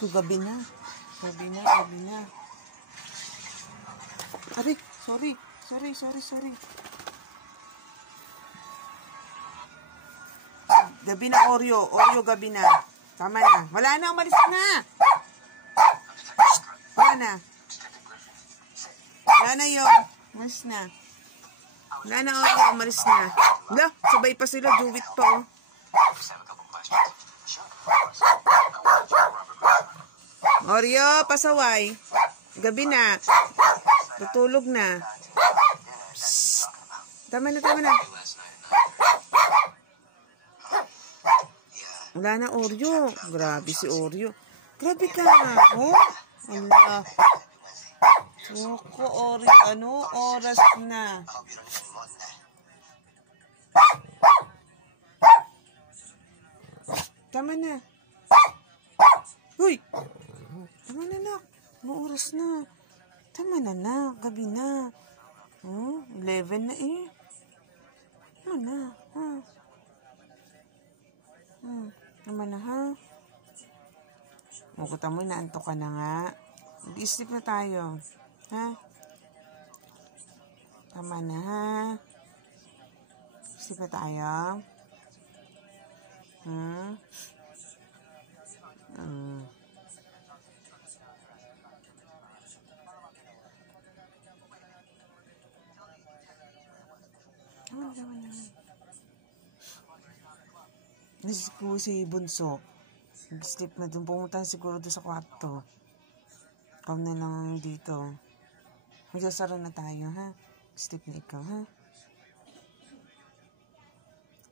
ko, gabi na. Gabi na. Aray, sorry. Gabi na, Oreo, gabi na. Tama na. Wala na, umalis na. Wala na yun. Umalis na. Wala na, Oreo, umalis na. Wala, sabay pa sila, duwit pa, oh. Oreo, pasaway. Gabi na. Tutulog na. Psst. Tama na. Wala na, Oreo. Grabe si Oreo. Grabe ka. Oh? Allah. Soko, Oreo. Ano? Oras na. Tama na. Uy! Tama na, nak. Oras na. Tama na, nak. Gabi na. Oh, 11 na eh. Tama na. Ha? Tama na, ha? Maguta mo, naantok ka na nga. Mag-sleep na tayo. Ha? Tama na, ha? Sleep na tayo. Nasis ko si Bunso. Sleep na doon. Pumunta siguro doon sa kwarto. Ikaw na lang dito. Magsasara na tayo, ha? Sleep na ikaw, ha?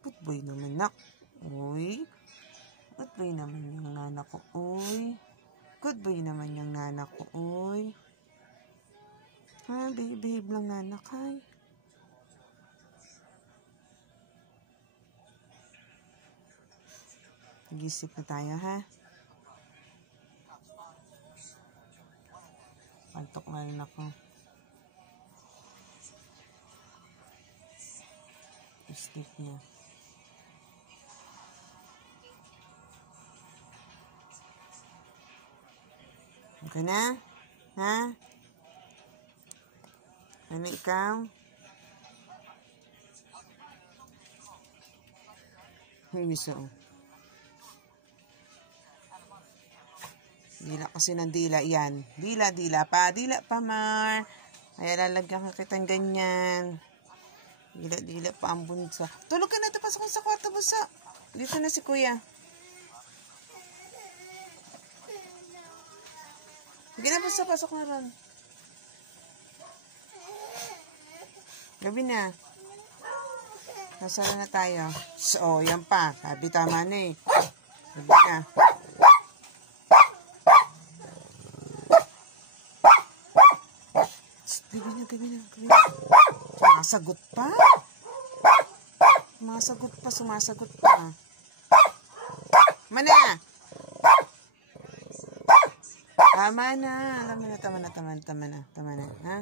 Good boy naman, nak. Uy. Good boy naman yung nanak ko. Uy. Good boy naman yung nanak ko. Uy. Ha? Behave lang nanak, hay. Nag-isip na tayo, ha? Pantok na rin ako. Sleep niya. Okay na? Ha? Ano ikaw? Miso. Dila kasi ng dila. Yan. Dila pa. Dila pa, Mar. Kaya lalagyan ka kitang ganyan. Dila pa ang bunsa. Tulog ka na. Pasok sa kwarto, bunsa. Dito na si kuya. Sige na, bunsa. Pasok na ron. Gabi na. Nasara na tayo. So, yan pa. Sabi tama na eh. Gabi na. Gabi na. Sumasagot pa. Mana? Tama na. Ha?